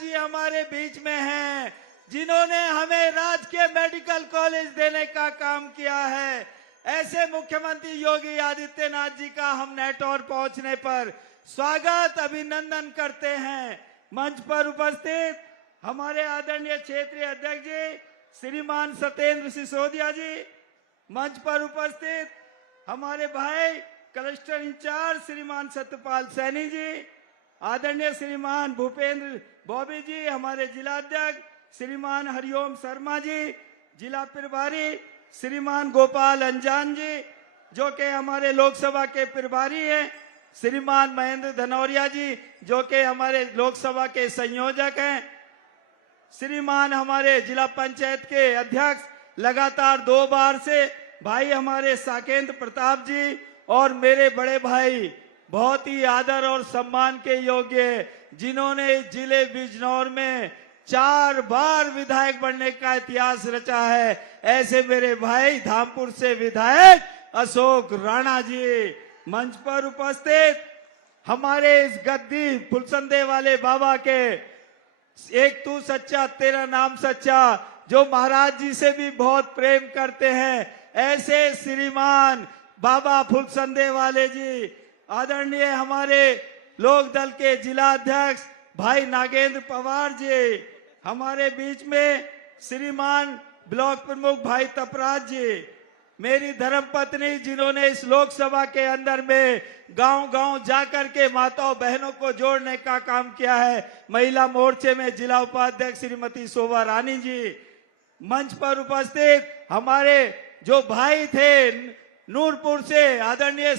जी हमारे बीच में हैं, जिन्होंने हमें राजकीय मेडिकल कॉलेज देने का काम किया है। ऐसे मुख्यमंत्री योगी आदित्यनाथ जी का हम नेटौर पहुंचने पर स्वागत अभिनंदन करते हैं। मंच पर उपस्थित हमारे आदरणीय क्षेत्रीय अध्यक्ष जी श्रीमान सत्येंद्र सिसोदिया जी, मंच पर उपस्थित हमारे भाई क्लस्टर इंचार्ज श्रीमान सत्यपाल सैनी जी, आदरणीय श्रीमान भूपेंद्र बॉबी जी, हमारे जिलाध्यक्ष श्रीमान हरिओम शर्मा जी, जिला प्रभारी श्रीमान गोपाल अंजान जी, जो कि हमारे लोकसभा के प्रभारी हैं, श्रीमान महेंद्र धनौरिया जी, जो कि हमारे लोकसभा के संयोजक हैं, श्रीमान हमारे जिला पंचायत के अध्यक्ष लगातार 2 बार से भाई हमारे साकेंद्र प्रताप जी, और मेरे बड़े भाई बहुत ही आदर और सम्मान के योग्य, जिन्होंने जिले बिजनौर में 4 बार विधायक बनने का इतिहास रचा है, ऐसे मेरे भाई धामपुर से विधायक अशोक राणा जी। मंच पर उपस्थित हमारे इस गद्दी फुलसंदे वाले बाबा के एक तू सच्चा तेरा नाम सच्चा, जो महाराज जी से भी बहुत प्रेम करते हैं, ऐसे श्रीमान बाबा फुलसंदे वाले जी, आदरणीय हमारे लोक दल के जिला अध्यक्ष भाई नागेंद्र पवार जी, हमारे बीच में श्रीमान ब्लॉक प्रमुख भाई तपराज जी, मेरी धर्मपत्नी जिन्होंने इस लोकसभा के अंदर में गांव-गांव जाकर के माताओं बहनों को जोड़ने का काम किया है, महिला मोर्चे में जिला उपाध्यक्ष श्रीमती शोभा रानी जी, मंच पर उपस्थित हमारे जो भाई थे नूरपुर से आदरणीय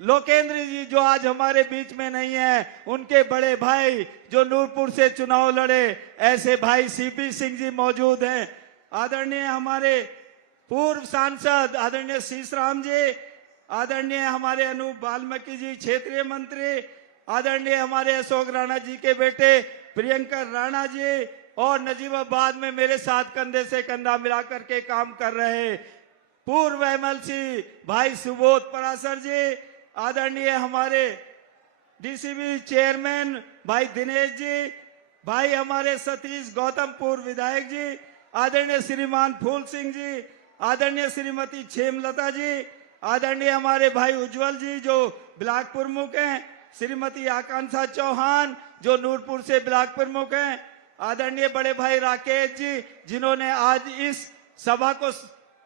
लोकेंद्र जी, जो आज हमारे बीच में नहीं है, उनके बड़े भाई जो नूरपुर से चुनाव लड़े, ऐसे भाई सीपी सिंह जी मौजूद हैं, आदरणीय हमारे पूर्व सांसद आदरणीय शीशराम जी, आदरणीय हमारे अनूप वाल्मीकि जी क्षेत्रीय मंत्री, आदरणीय हमारे अशोक राणा जी के बेटे प्रियंकर राणा जी, और नजीबाबाद में मेरे साथ कंधे से कंधा मिलाकर के काम कर रहे पूर्व एमएलसी भाई सुबोध पराशर जी, आदरणीय हमारे डीसीबी चेयरमैन भाई दिनेश जी, भाई हमारे सतीश गौतम पूर्व विधायक जी, आदरणीय श्रीमान फूल सिंह जी, आदरणीय श्रीमती क्षेमलता जी, आदरणीय हमारे भाई उज्जवल जी जो ब्लॉक प्रमुख हैं, श्रीमती आकांक्षा चौहान जो नूरपुर से ब्लॉक प्रमुख हैं, आदरणीय बड़े भाई राकेश जी, जिन्होंने आज इस सभा को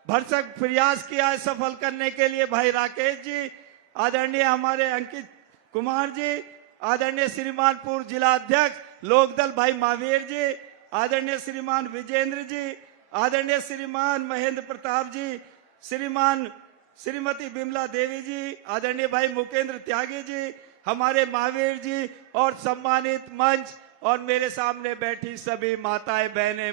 भरसक प्रयास किया है सफल करने के लिए, भाई राकेश जी, आदरणीय हमारे अंकित कुमार जी, आदरणीय श्रीमान पूर्व जिला अध्यक्ष लोकदल भाई महावीर जी, आदरणीय श्रीमान विजेंद्र जी, आदरणीय श्रीमान महेंद्र प्रताप जी, श्रीमान श्रीमती बिमला देवी जी, आदरणीय भाई मुकेंद्र त्यागी जी, हमारे महावीर जी, और सम्मानित मंच और मेरे सामने बैठी सभी माताएं बहनें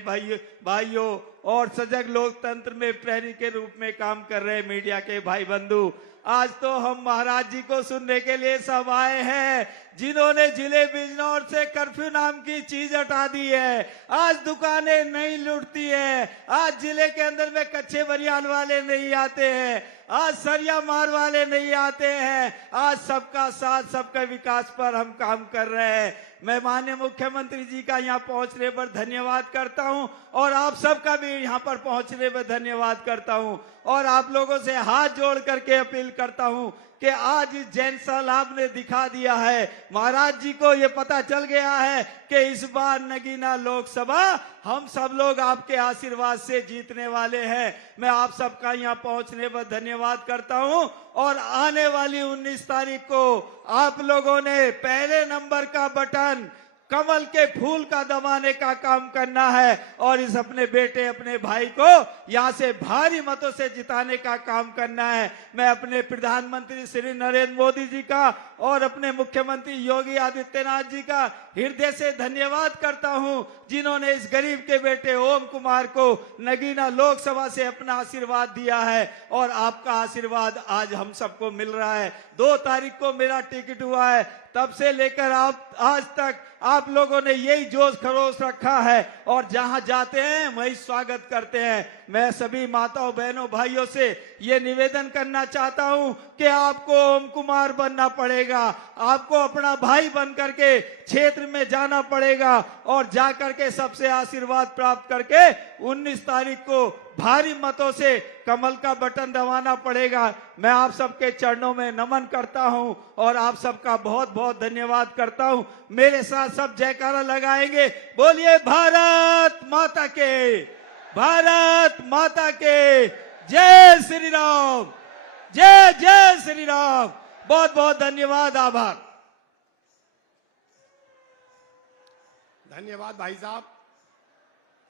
भाइयों और सजग लोकतंत्र में प्रहरी के रूप में काम कर रहे मीडिया के भाई बंधु, आज तो हम महाराज जी को सुनने के लिए सब आए हैं, जिन्होंने जिले बिजनौर से कर्फ्यू नाम की चीज हटा दी है। आज दुकानें नहीं लूटती है, आज जिले के अंदर में कच्चे बरियाल वाले नहीं आते हैं, आज सरिया मार वाले नहीं आते हैं, आज सबका साथ सबका विकास पर हम काम कर रहे हैं। मैं माननीय मुख्यमंत्री जी का यहाँ पहुंचने पर धन्यवाद करता हूं, और आप सबका भी यहाँ पर पहुंचने पर धन्यवाद करता हूं, और आप लोगों से हाथ जोड़ करके अपील करता हूं कि आज इस जैन साहब ने दिखा दिया है, महाराज जी को ये पता चल गया है कि इस बार नगीना लोकसभा हम सब लोग आपके आशीर्वाद से जीतने वाले हैं। मैं आप सबका यहाँ पहुंचने पर धन्यवाद करता हूं, और आने वाली 19 तारीख को आप लोगों ने पहले नंबर का बटन कमल के फूल का दबाने का काम करना है, और इस अपने बेटे अपने भाई को यहाँ से भारी मतों से जिताने का काम करना है। मैं अपने प्रधानमंत्री श्री नरेंद्र मोदी जी का और अपने मुख्यमंत्री योगी आदित्यनाथ जी का हृदय से धन्यवाद करता हूं, जिन्होंने इस गरीब के बेटे ओम कुमार को नगीना लोकसभा से अपना आशीर्वाद दिया है, और आपका आशीर्वाद आज हम सबको मिल रहा है। 2 तारीख को मेरा टिकट हुआ है, तब से लेकर आप आज तक आप लोगों ने यही जोश खरोश रखा है और जहां जाते हैं वही स्वागत करते हैं। मैं सभी माताओं बहनों भाइयों से ये निवेदन करना चाहता हूं कि आपको ओम कुमार बनना पड़ेगा, आपको अपना भाई बन करके क्षेत्र में जाना पड़ेगा और जाकर के सबसे आशीर्वाद प्राप्त करके 19 तारीख को भारी मतों से कमल का बटन दबाना पड़ेगा। मैं आप सबके चरणों में नमन करता हूं और आप सबका बहुत बहुत धन्यवाद करता हूं। मेरे साथ सब जयकारा लगाएंगे, बोलिए भारत माता के, भारत माता के, जय श्री राम, जय जय श्री राम। बहुत बहुत धन्यवाद, आभार। धन्यवाद भाई साहब।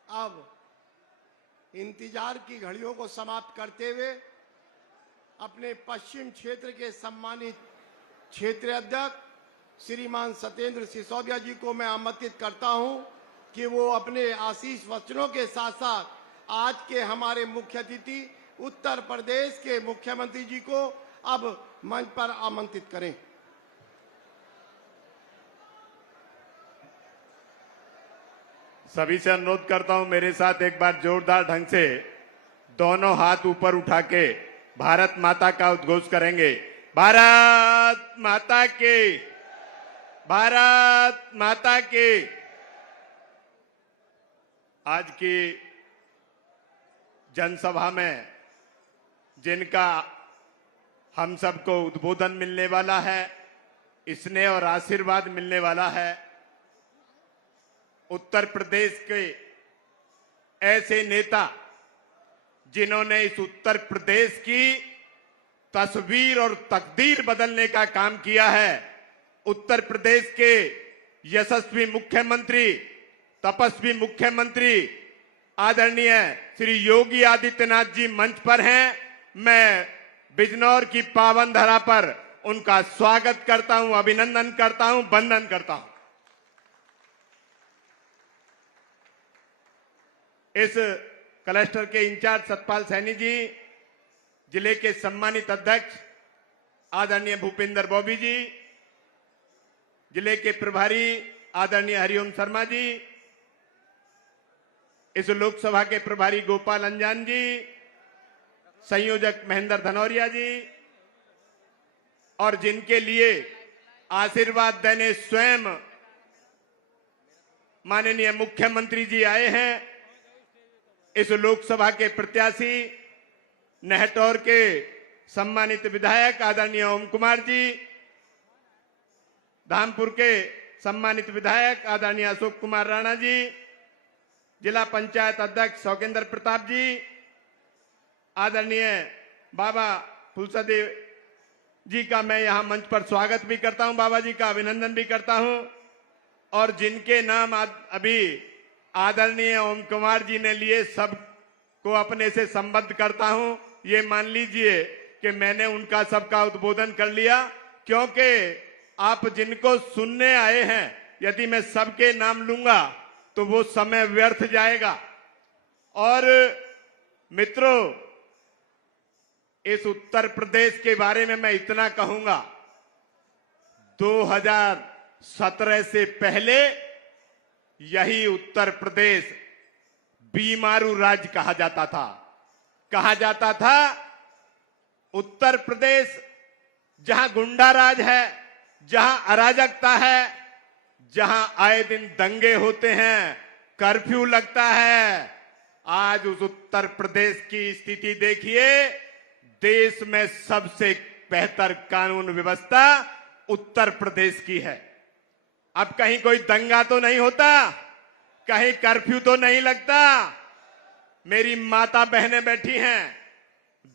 अब इंतजार की घड़ियों को समाप्त करते हुए अपने पश्चिम क्षेत्र के सम्मानित क्षेत्र अध्यक्ष श्रीमान सत्येंद्र सिसोदिया जी को मैं आमंत्रित करता हूं कि वो अपने आशीष वचनों के साथ साथ आज के हमारे मुख्य अतिथि उत्तर प्रदेश के मुख्यमंत्री जी को अब मंच पर आमंत्रित करें। सभी से अनुरोध करता हूं, मेरे साथ एक बार जोरदार ढंग से दोनों हाथ ऊपर उठा के भारत माता का उद्घोष करेंगे। भारत माता के, भारत माता के। आज की जनसभा में जिनका हम सबको उद्बोधन मिलने वाला है, स्नेह और आशीर्वाद मिलने वाला है, उत्तर प्रदेश के ऐसे नेता जिन्होंने इस उत्तर प्रदेश की तस्वीर और तकदीर बदलने का काम किया है। उत्तर प्रदेश के यशस्वी मुख्यमंत्री, तपस्वी मुख्यमंत्री आदरणीय श्री योगी आदित्यनाथ जी मंच पर हैं। मैं बिजनौर की पावन धरा पर उनका स्वागत करता हूं, अभिनंदन करता हूं, वंदन करता हूं। इस क्लस्टर के इंचार्ज सतपाल सैनी जी, जिले के सम्मानित अध्यक्ष आदरणीय भूपेंद्र बॉबी जी, जिले के प्रभारी आदरणीय हरिओम शर्मा जी, इस लोकसभा के प्रभारी गोपाल अंजान जी, संयोजक महेंद्र धनौरिया जी, और जिनके लिए आशीर्वाद देने स्वयं माननीय मुख्यमंत्री जी आए हैं, इस लोकसभा के प्रत्याशी नेहटौर के सम्मानित विधायक आदरणीय ओम कुमार जी, धामपुर के सम्मानित विधायक आदरणीय अशोक कुमार राणा जी, जिला पंचायत अध्यक्ष शौकेंद्र प्रताप जी, आदरणीय बाबा फुलसदेव जी का मैं यहां मंच पर स्वागत भी करता हूं, बाबा जी का अभिनंदन भी करता हूं, और जिनके नाम अभी आदरणीय ओम कुमार जी ने लिए, सब को अपने से संबद्ध करता हूं। ये मान लीजिए कि मैंने उनका सबका उद्बोधन कर लिया, क्योंकि आप जिनको सुनने आए हैं, यदि मैं सबके नाम लूंगा तो वो समय व्यर्थ जाएगा। और मित्रों, इस उत्तर प्रदेश के बारे में मैं इतना कहूंगा, 2017 से पहले यही उत्तर प्रदेश बीमारू राज्य कहा जाता था। कहा जाता था उत्तर प्रदेश जहां गुंडा राज है, जहां अराजकता है, जहां आए दिन दंगे होते हैं, कर्फ्यू लगता है। आज उस उत्तर प्रदेश की स्थिति देखिए, देश में सबसे बेहतर कानून व्यवस्था उत्तर प्रदेश की है। अब कहीं कोई दंगा तो नहीं होता, कहीं कर्फ्यू तो नहीं लगता। मेरी माता बहनें बैठी हैं,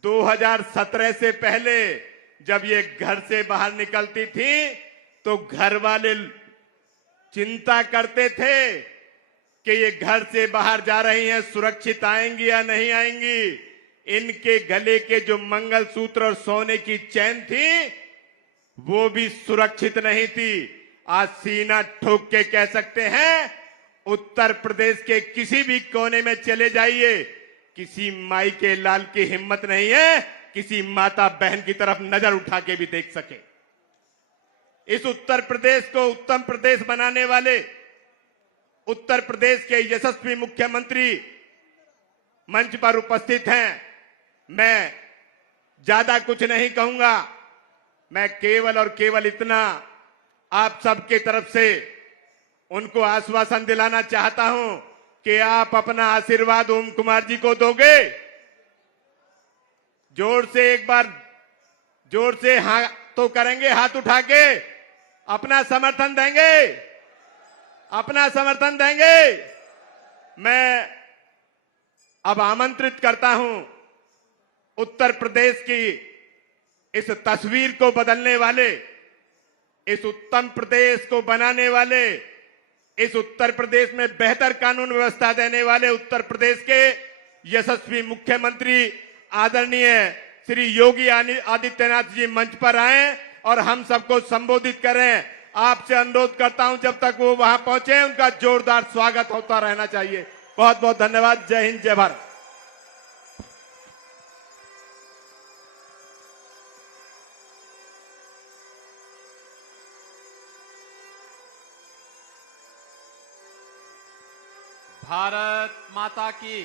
2017 से पहले जब ये घर से बाहर निकलती थी तो घर वाले चिंता करते थे कि ये घर से बाहर जा रही हैं, सुरक्षित आएंगी या नहीं आएंगी। इनके गले के जो मंगलसूत्र और सोने की चैन थी वो भी सुरक्षित नहीं थी। आज सीना ठोक के कह सकते हैं, उत्तर प्रदेश के किसी भी कोने में चले जाइए, किसी माई के लाल की हिम्मत नहीं है किसी माता बहन की तरफ नजर उठा के भी देख सके। इस उत्तर प्रदेश को उत्तम प्रदेश बनाने वाले उत्तर प्रदेश के यशस्वी मुख्यमंत्री मंच पर उपस्थित हैं। मैं ज्यादा कुछ नहीं कहूंगा, मैं केवल और केवल इतना आप सबके तरफ से उनको आश्वासन दिलाना चाहता हूं कि आप अपना आशीर्वाद ओम कुमार जी को दोगे। जोर से एक बार जोर से हाँ तो करेंगे, हाथ उठा के अपना समर्थन देंगे, अपना समर्थन देंगे। मैं अब आमंत्रित करता हूं उत्तर प्रदेश की इस तस्वीर को बदलने वाले, इस उत्तम प्रदेश को बनाने वाले, इस उत्तर प्रदेश में बेहतर कानून व्यवस्था देने वाले उत्तर प्रदेश के यशस्वी मुख्यमंत्री आदरणीय श्री योगी आदित्यनाथ जी मंच पर आए और हम सबको संबोधित करें। आपसे अनुरोध करता हूं जब तक वो वहां पहुंचे उनका जोरदार स्वागत होता रहना चाहिए। बहुत बहुत धन्यवाद। जय हिंद, जय भारत। भारत माता की,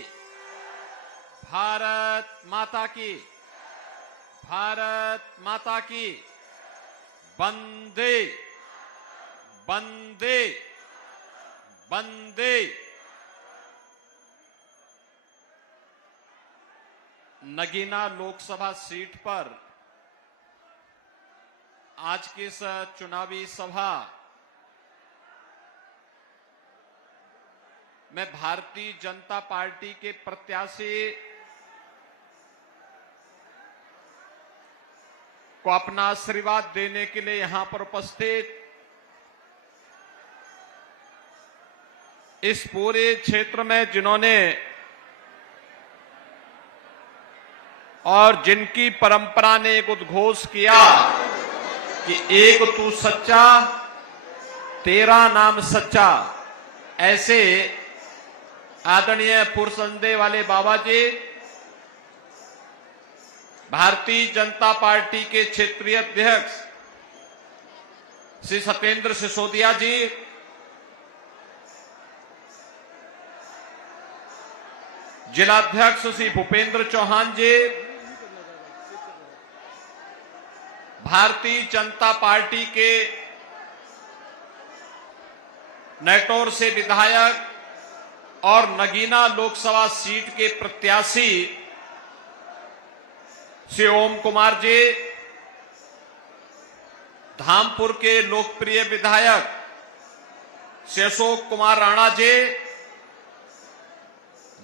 भारत माता की, भारत माता की। वंदे वंदे वंदे। नगीना लोकसभा सीट पर आज की इस चुनावी सभा में भारतीय जनता पार्टी के प्रत्याशी को अपना आशीर्वाद देने के लिए यहां पर उपस्थित इस पूरे क्षेत्र में जिन्होंने और जिनकी परंपरा ने एक उद्घोष किया कि एक तू सच्चा, तेरा नाम सच्चा, ऐसे आदरणीय पुरसंदे वाले बाबा जी भारतीय जनता पार्टी के क्षेत्रीय अध्यक्ष श्री सत्येंद्र सिसोदिया जी, जिलाध्यक्ष श्री भूपेंद्र चौहान जी, भारतीय जनता पार्टी के नेटौर से विधायक और नगीना लोकसभा सीट के प्रत्याशी श्री ओम कुमार जी, धामपुर के लोकप्रिय विधायक श्री अशोक कुमार राणा जी,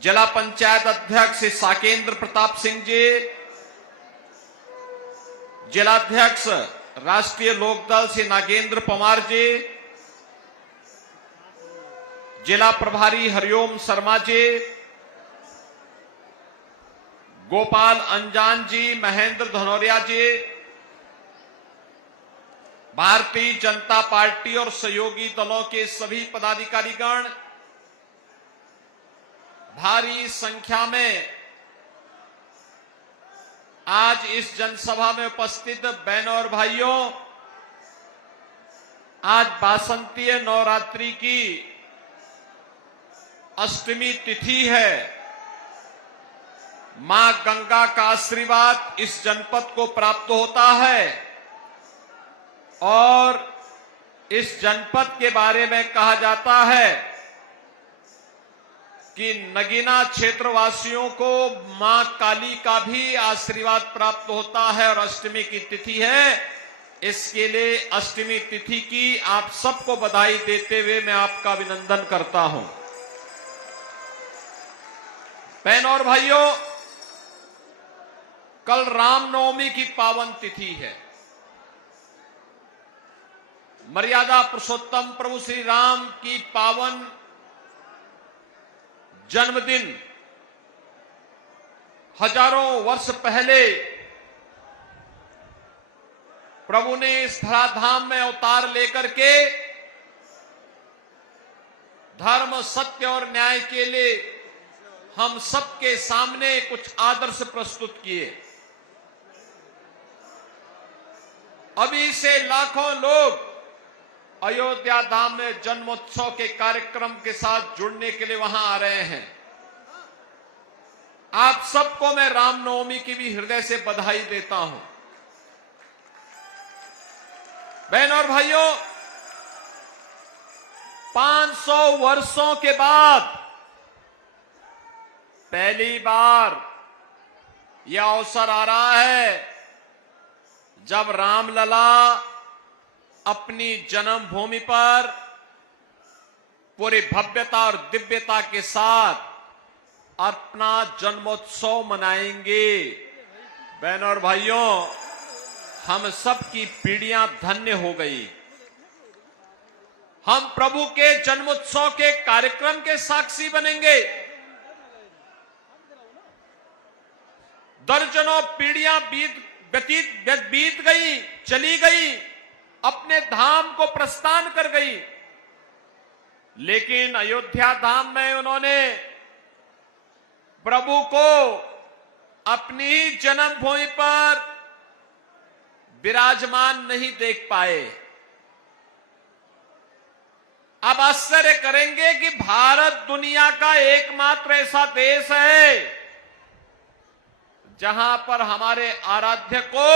जिला पंचायत अध्यक्ष श्री साकेंद्र प्रताप सिंह जी, जिलाध्यक्ष राष्ट्रीय लोकदल श्री नागेंद्र पवार जी, जिला प्रभारी हरिओम शर्मा जी, गोपाल अंजान जी, महेंद्र धनौरिया जी, भारतीय जनता पार्टी और सहयोगी दलों के सभी पदाधिकारीगण, भारी संख्या में आज इस जनसभा में उपस्थित बहनों और भाइयों, आज बासंतीय नवरात्रि की अष्टमी तिथि है। मां गंगा का आशीर्वाद इस जनपद को प्राप्त होता है और इस जनपद के बारे में कहा जाता है कि नगीना क्षेत्रवासियों को मां काली का भी आशीर्वाद प्राप्त होता है और अष्टमी की तिथि है। इसके लिए अष्टमी तिथि की आप सबको बधाई देते हुए मैं आपका अभिनंदन करता हूं। बहनों और भाइयों, कल रामनवमी की पावन तिथि है। मर्यादा पुरुषोत्तम प्रभु श्री राम की पावन जन्मदिन हजारों वर्ष पहले प्रभु ने इस धराधाम में अवतार लेकर के धर्म, सत्य और न्याय के लिए हम सबके सामने कुछ आदर्श प्रस्तुत किए। अभी से लाखों लोग अयोध्या धाम में जन्मोत्सव के कार्यक्रम के साथ जुड़ने के लिए वहां आ रहे हैं। आप सबको मैं रामनवमी की भी हृदय से बधाई देता हूं। बहनों और भाइयों, 500 वर्षों के बाद पहली बार यह अवसर आ रहा है जब रामलला अपनी जन्मभूमि पर पूरी भव्यता और दिव्यता के साथ अपना जन्मोत्सव मनाएंगे। बहनों और भाइयों, हम सब की पीढ़ियां धन्य हो गई। हम प्रभु के जन्मोत्सव के कार्यक्रम के साक्षी बनेंगे। दर्जनों पीढ़ियां बीत गई, चली गई, अपने धाम को प्रस्थान कर गई, लेकिन अयोध्या धाम में उन्होंने प्रभु को अपनी जन्मभूमि पर विराजमान नहीं देख पाए। अब आश्चर्य करेंगे कि भारत दुनिया का एकमात्र ऐसा देश है जहां पर हमारे आराध्य को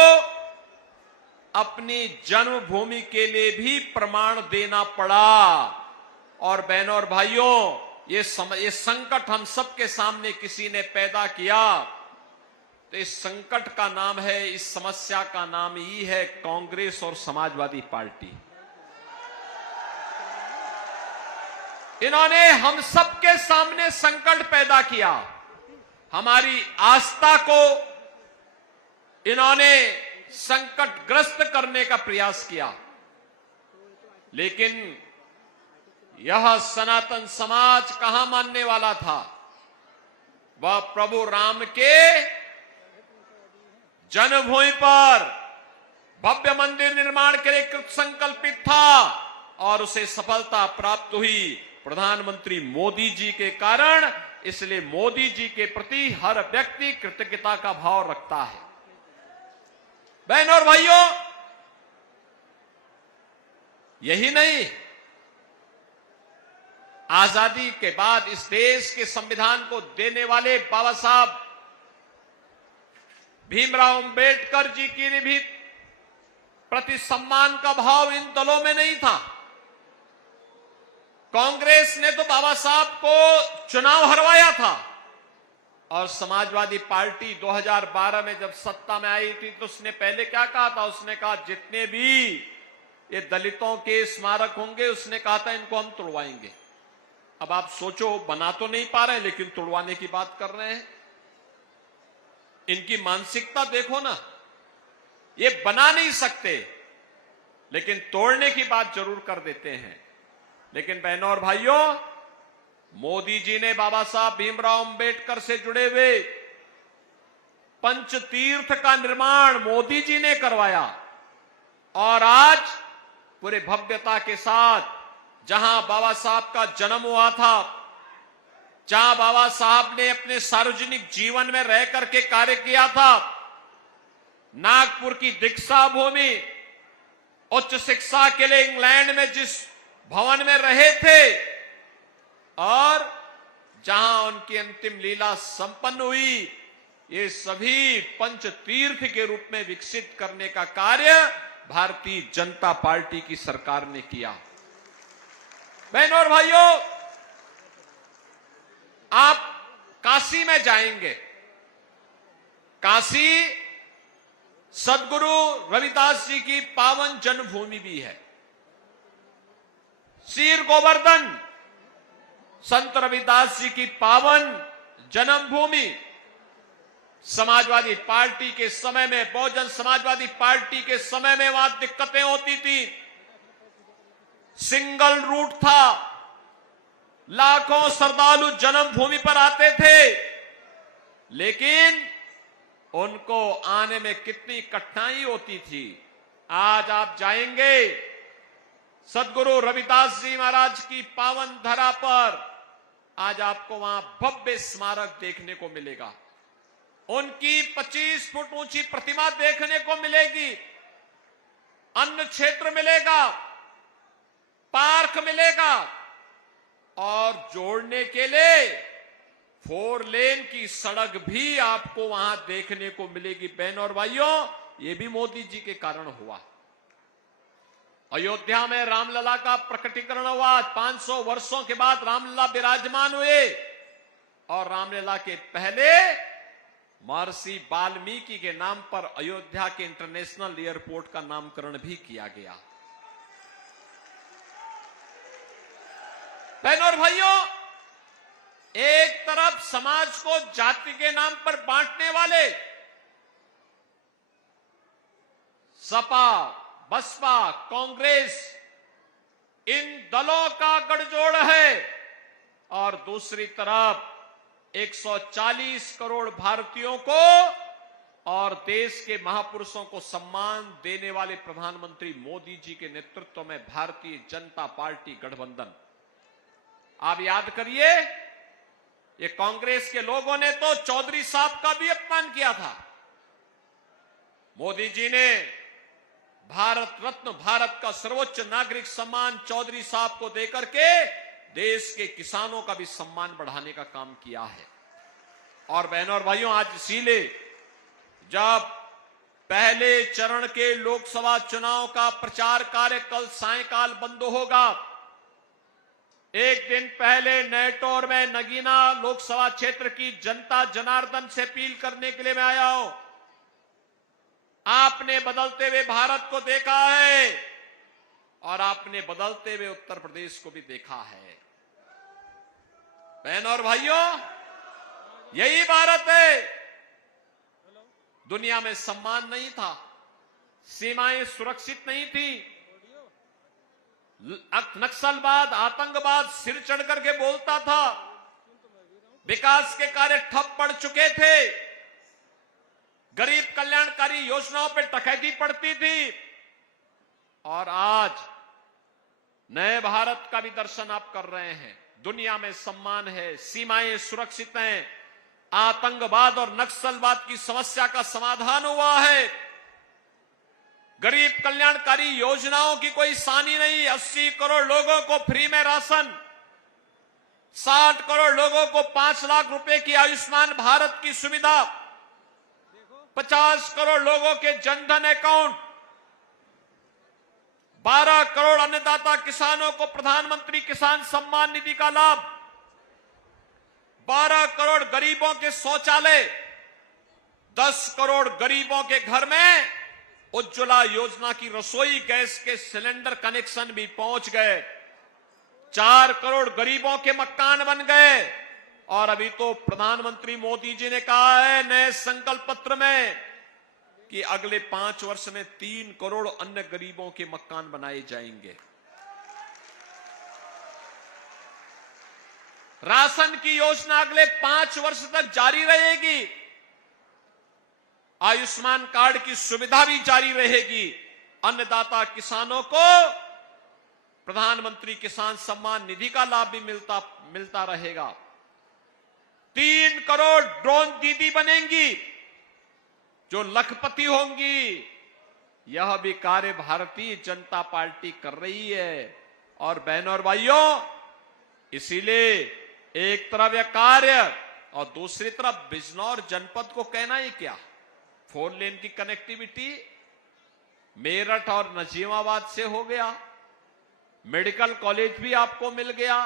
अपनी जन्मभूमि के लिए भी प्रमाण देना पड़ा। और बहनों और भाइयों, ये संकट हम सबके सामने किसी ने पैदा किया, तो इस संकट का नाम है, इस समस्या का नाम ही है कांग्रेस और समाजवादी पार्टी। इन्होंने हम सबके सामने संकट पैदा किया। हमारी आस्था को इन्होंने संकटग्रस्त करने का प्रयास किया, लेकिन यह सनातन समाज कहां मानने वाला था। वह प्रभु राम के जन्मभूमि पर भव्य मंदिर निर्माण के लिए कृत संकल्पित था और उसे सफलता प्राप्त हुई प्रधानमंत्री मोदी जी के कारण। इसलिए मोदी जी के प्रति हर व्यक्ति कृतज्ञता का भाव रखता है। बहनों और भाइयों, यही नहीं, आजादी के बाद इस देश के संविधान को देने वाले बाबा साहब भीमराव अंबेडकर जी की भी प्रति सम्मान का भाव इन दलों में नहीं था। कांग्रेस ने तो बाबा साहब को चुनाव हरवाया था और समाजवादी पार्टी 2012 में जब सत्ता में आई थी तो उसने पहले क्या कहा था? उसने कहा जितने भी ये दलितों के स्मारक होंगे, उसने कहा था इनको हम तोड़वाएंगे। अब आप सोचो, बना तो नहीं पा रहे लेकिन तोड़वाने की बात कर रहे हैं। इनकी मानसिकता देखो ना, ये बना नहीं सकते लेकिन तोड़ने की बात जरूर कर देते हैं। लेकिन बहनों और भाइयों, मोदी जी ने बाबा साहब भीमराव अंबेडकर से जुड़े हुए पंचतीर्थ का निर्माण मोदी जी ने करवाया और आज पूरे भव्यता के साथ जहां बाबा साहब का जन्म हुआ था, जहां बाबा साहब ने अपने सार्वजनिक जीवन में रह करके कार्य किया था, नागपुर की दीक्षा भूमि, उच्च शिक्षा के लिए इंग्लैंड में जिस भवन में रहे थे और जहां उनकी अंतिम लीला संपन्न हुई, ये सभी पंचतीर्थ के रूप में विकसित करने का कार्य भारतीय जनता पार्टी की सरकार ने किया। बहनों और भाइयों, आप काशी में जाएंगे, काशी सदगुरु रविदास जी की पावन जन्मभूमि भी है। शीर गोवर्धन संत रविदास जी की पावन जन्मभूमि। समाजवादी पार्टी के समय में, बहुजन समाजवादी पार्टी के समय में वहां दिक्कतें होती थी, सिंगल रूट था, लाखों श्रद्धालु जन्मभूमि पर आते थे, लेकिन उनको आने में कितनी कठिनाई होती थी। आज आप जाएंगे सदगुरु रविदास जी महाराज की पावन धरा पर, आज आपको वहां भव्य स्मारक देखने को मिलेगा, उनकी 25 फुट ऊंची प्रतिमा देखने को मिलेगी, अन्न क्षेत्र मिलेगा, पार्क मिलेगा और जोड़ने के लिए 4 लेन की सड़क भी आपको वहां देखने को मिलेगी। बहन और भाइयों, ये भी मोदी जी के कारण हुआ। अयोध्या में रामलला का प्रकटीकरण हुआ। 500 वर्षों के बाद रामलला विराजमान हुए और रामलला के पहले महर्षि वाल्मीकि के नाम पर अयोध्या के इंटरनेशनल एयरपोर्ट का नामकरण भी किया गया। बहनों और भाइयों, एक तरफ समाज को जाति के नाम पर बांटने वाले सपा, बसपा, कांग्रेस, इन दलों का गठजोड़ है और दूसरी तरफ 140 करोड़ भारतीयों को और देश के महापुरुषों को सम्मान देने वाले प्रधानमंत्री मोदी जी के नेतृत्व में भारतीय जनता पार्टी गठबंधन। आप याद करिए, ये कांग्रेस के लोगों ने तो चौधरी साहब का भी अपमान किया था। मोदी जी ने भारत रत्न, भारत का सर्वोच्च नागरिक सम्मान चौधरी साहब को देकर के देश के किसानों का भी सम्मान बढ़ाने का काम किया है। और बहनों और भाइयों, आज इसीलिए जब पहले चरण के लोकसभा चुनाव का प्रचार कार्य कल सायंकाल बंद होगा, एक दिन पहले नेटौर में नगीना लोकसभा क्षेत्र की जनता जनार्दन से अपील करने के लिए मैं आया हूं। आपने बदलते हुए भारत को देखा है और आपने बदलते हुए उत्तर प्रदेश को भी देखा है। बहनों और भाइयों, यही भारत है। दुनिया में सम्मान नहीं था, सीमाएं सुरक्षित नहीं थी, नक्सलवाद, आतंकवाद सिर चढ़ करके बोलता था, विकास के कार्य ठप पड़ चुके थे, गरीब कल्याणकारी योजनाओं पर डकैती पड़ती थी। और आज नए भारत का भी दर्शन आप कर रहे हैं। दुनिया में सम्मान है, सीमाएं सुरक्षित हैं, आतंकवाद और नक्सलवाद की समस्या का समाधान हुआ है, गरीब कल्याणकारी योजनाओं की कोई सानी नहीं। 80 करोड़ लोगों को फ्री में राशन, 60 करोड़ लोगों को 5 लाख रुपए की आयुष्मान भारत की सुविधा, 50 करोड़ लोगों के जनधन अकाउंट, 12 करोड़ अन्नदाता किसानों को प्रधानमंत्री किसान सम्मान निधि का लाभ, 12 करोड़ गरीबों के शौचालय, 10 करोड़ गरीबों के घर में उज्ज्वला योजना की रसोई गैस के सिलेंडर कनेक्शन भी पहुंच गए, 4 करोड़ गरीबों के मकान बन गए। और अभी तो प्रधानमंत्री मोदी जी ने कहा है नए संकल्प पत्र में कि अगले 5 वर्ष में 3 करोड़ अन्य गरीबों के मकान बनाए जाएंगे। राशन की योजना अगले 5 वर्ष तक जारी रहेगी, आयुष्मान कार्ड की सुविधा भी जारी रहेगी, अन्नदाता किसानों को प्रधानमंत्री किसान सम्मान निधि का लाभ भी मिलता रहेगा, 3 करोड़ ड्रोन दीदी बनेंगी जो लखपति होंगी। यह भी कार्य भारतीय जनता पार्टी कर रही है। और बहनों और भाइयों, इसीलिए एक तरफ यह कार्य और दूसरी तरफ बिजनौर जनपद को कहना ही क्या, 4 लेन की कनेक्टिविटी मेरठ और नजीमाबाद से हो गया, मेडिकल कॉलेज भी आपको मिल गया,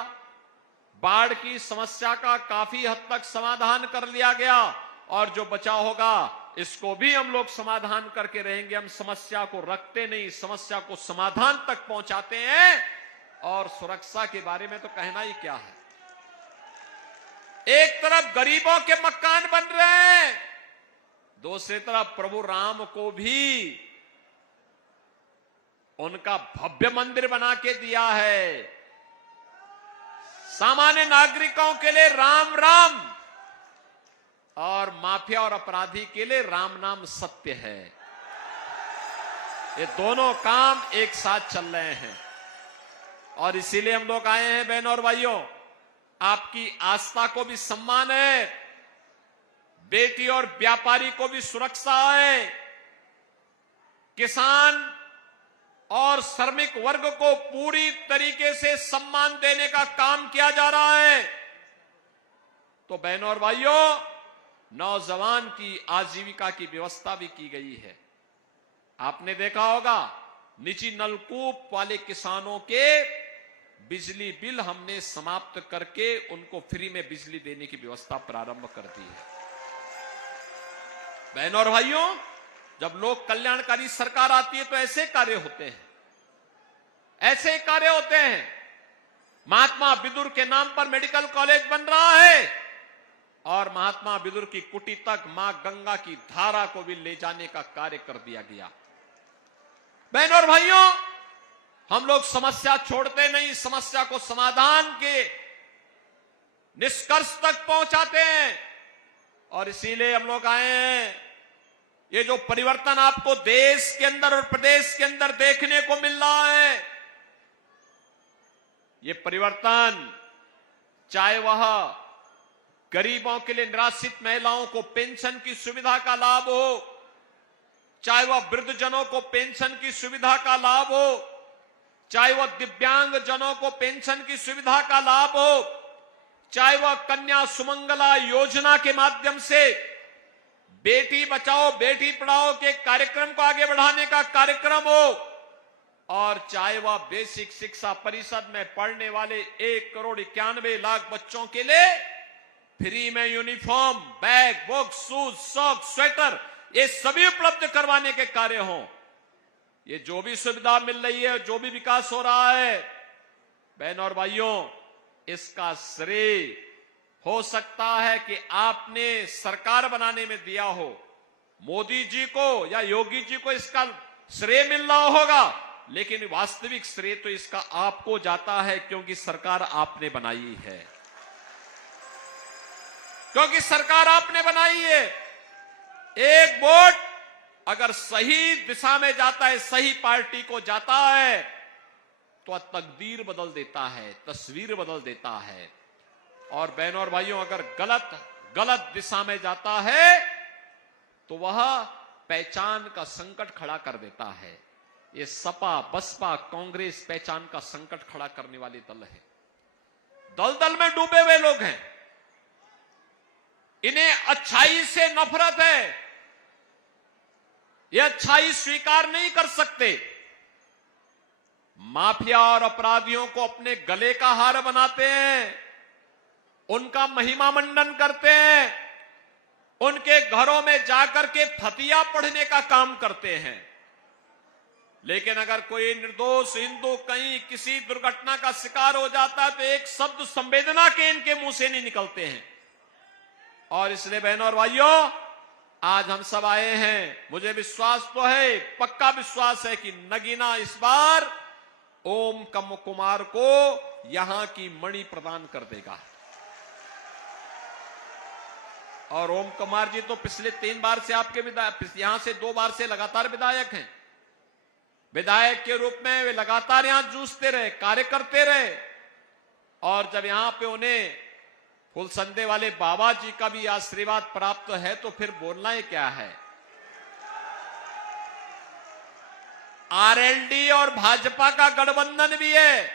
बाढ़ की समस्या का काफी हद तक समाधान कर लिया गया और जो बचा होगा इसको भी हम लोग समाधान करके रहेंगे। हम समस्या को रखते नहीं, समस्या को समाधान तक पहुंचाते हैं। और सुरक्षा के बारे में तो कहना ही क्या है, एक तरफ गरीबों के मकान बन रहे हैं, दूसरी तरफ प्रभु राम को भी उनका भव्य मंदिर बना के दिया है। सामान्य नागरिकों के लिए राम राम और माफिया और अपराधी के लिए राम नाम सत्य है। ये दोनों काम एक साथ चल रहे हैं और इसीलिए हम लोग आए हैं। बहनों और भाइयों, आपकी आस्था को भी सम्मान है, बेटी और व्यापारी को भी सुरक्षा है, किसान और श्रमिक वर्ग को पूरी तरीके से सम्मान देने का काम किया जा रहा है। तो बहनों और भाइयों, नौजवान की आजीविका की व्यवस्था भी की गई है। आपने देखा होगा, निजी नलकूप वाले किसानों के बिजली बिल हमने समाप्त करके उनको फ्री में बिजली देने की व्यवस्था प्रारंभ कर दी है। बहनों और भाइयों, जब लोक कल्याणकारी सरकार आती है तो ऐसे कार्य होते हैं, ऐसे कार्य होते हैं। महात्मा विदुर के नाम पर मेडिकल कॉलेज बन रहा है और महात्मा विदुर की कुटी तक मां गंगा की धारा को भी ले जाने का कार्य कर दिया गया। बहनों और भाइयों, हम लोग समस्या छोड़ते नहीं, समस्या को समाधान के निष्कर्ष तक पहुंचाते हैं और इसीलिए हम लोग आए हैं। ये जो परिवर्तन आपको देश के अंदर और प्रदेश के अंदर देखने को मिल रहा है, ये परिवर्तन चाहे वह गरीबों के लिए निराश्रित महिलाओं को पेंशन की सुविधा का लाभ हो, चाहे वह वृद्धजनों को पेंशन की सुविधा का लाभ हो, चाहे वह दिव्यांग जनों को पेंशन की सुविधा का लाभ हो, चाहे वह कन्या सुमंगला योजना के माध्यम से बेटी बचाओ बेटी पढ़ाओ के कार्यक्रम को आगे बढ़ाने का कार्यक्रम हो, और चाहे वह बेसिक शिक्षा परिषद में पढ़ने वाले 1,91,00,000 बच्चों के लिए फ्री में uniform, bag, book, shoes, socks, sweater, ये सभी उपलब्ध करवाने के कार्य हों। ये जो भी सुविधा मिल रही है, जो भी विकास हो रहा है, बहनों और भाइयों, इसका श्रेय हो सकता है कि आपने सरकार बनाने में दिया हो, मोदी जी को या योगी जी को इसका श्रेय मिल रहा होगा, लेकिन वास्तविक श्रेय तो इसका आपको जाता है, क्योंकि सरकार आपने बनाई है, क्योंकि सरकार आपने बनाई है। एक वोट अगर सही दिशा में जाता है, सही पार्टी को जाता है, तो तकदीर बदल देता है, तस्वीर बदल देता है। और बहनों और भाइयों, अगर गलत दिशा में जाता है तो वह पहचान का संकट खड़ा कर देता है। ये सपा, बसपा, कांग्रेस पहचान का संकट खड़ा करने वाले दल है, दलदल में डूबे हुए लोग हैं। इन्हें अच्छाई से नफरत है, ये अच्छाई स्वीकार नहीं कर सकते। माफिया और अपराधियों को अपने गले का हार बनाते हैं, उनका महिमा मंडन करते हैं, उनके घरों में जाकर के फतिया पढ़ने का काम करते हैं। लेकिन अगर कोई निर्दोष हिंदू कहीं किसी दुर्घटना का शिकार हो जाता है तो एक शब्द संवेदना के इनके मुंह से नहीं निकलते हैं। और इसलिए बहनों और भाइयों, आज हम सब आए हैं, मुझे विश्वास तो है, पक्का विश्वास है कि नगीना इस बार ओम कुमार को यहां की मणि प्रदान कर देगा। और ओम कुमार जी तो पिछले 3 बार से आपके विधायक, यहां से 2 बार से लगातार विधायक हैं। विधायक के रूप में वे लगातार यहां जूझते रहे, कार्य करते रहे, और जब यहां पे उन्हें फुलसंदे वाले बाबा जी का भी आशीर्वाद प्राप्त है तो फिर बोलना ही क्या है। आरएलडी और भाजपा का गठबंधन भी है,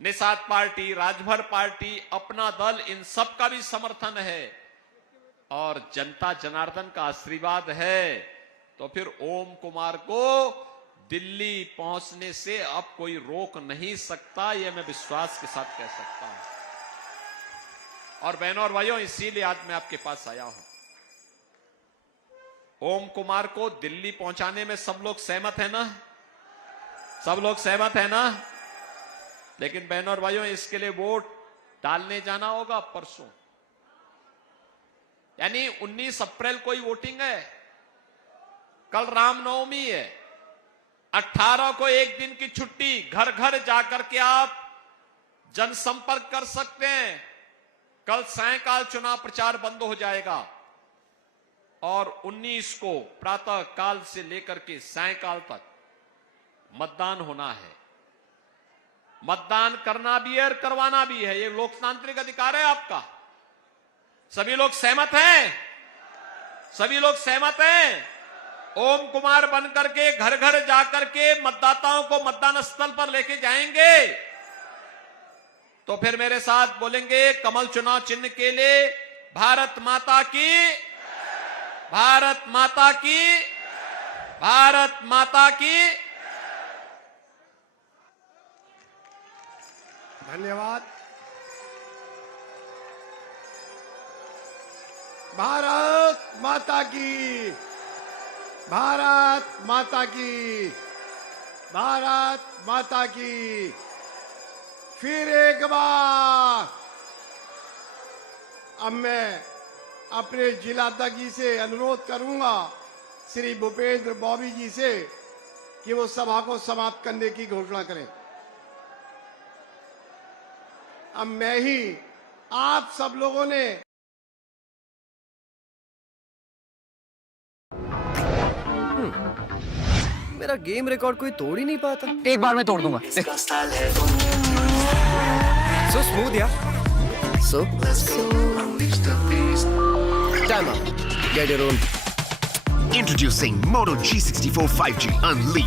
निषाद पार्टी, राजभर पार्टी, अपना दल, इन सब का भी समर्थन है, और जनता जनार्दन का आशीर्वाद है। तो फिर ओम कुमार को दिल्ली पहुंचने से अब कोई रोक नहीं सकता, यह मैं विश्वास के साथ कह सकता हूं। और बहनों और भाइयों, इसीलिए आज मैं आपके पास आया हूं। ओम कुमार को दिल्ली पहुंचाने में सब लोग सहमत है ना? सब लोग सहमत है ना? लेकिन बहनों और भाइयों, इसके लिए वोट डालने जाना होगा परसों, यानी 19 अप्रैल को ही वोटिंग है। कल रामनवमी है, 18 को एक दिन की छुट्टी, घर घर जाकर के आप जनसंपर्क कर सकते हैं। कल सायंकाल चुनाव प्रचार बंद हो जाएगा और 19 को प्रातः काल से लेकर के सायंकाल तक मतदान होना है। मतदान करना भी है और करवाना भी है, ये लोकतांत्रिक अधिकार है आपका। सभी लोग सहमत हैं? सभी लोग सहमत हैं? ओम कुमार बनकर के घर घर जाकर के मतदाताओं को मतदान स्थल पर लेके जाएंगे, तो फिर मेरे साथ बोलेंगे कमल चुनाव चिन्ह के लिए भारत माता की, भारत माता की, भारत माता की। धन्यवाद। भारत माता की, भारत माता की, भारत माता की। फिर एक बार अब मैं अपने जिलाध्यक्ष जी से अनुरोध करूंगा, श्री भूपेंद्र बॉबी जी से, कि वो सभा को समाप्त करने की घोषणा करें। अब मैं ही आप सब लोगों ने मेरा गेम रिकॉर्ड कोई तोड़ ही नहीं पाता। एक बार मैं तोड़ दूंगा। सो स्मूथ यार। सो time out. Get your own. Introducing Moto G64 5G Unleashed.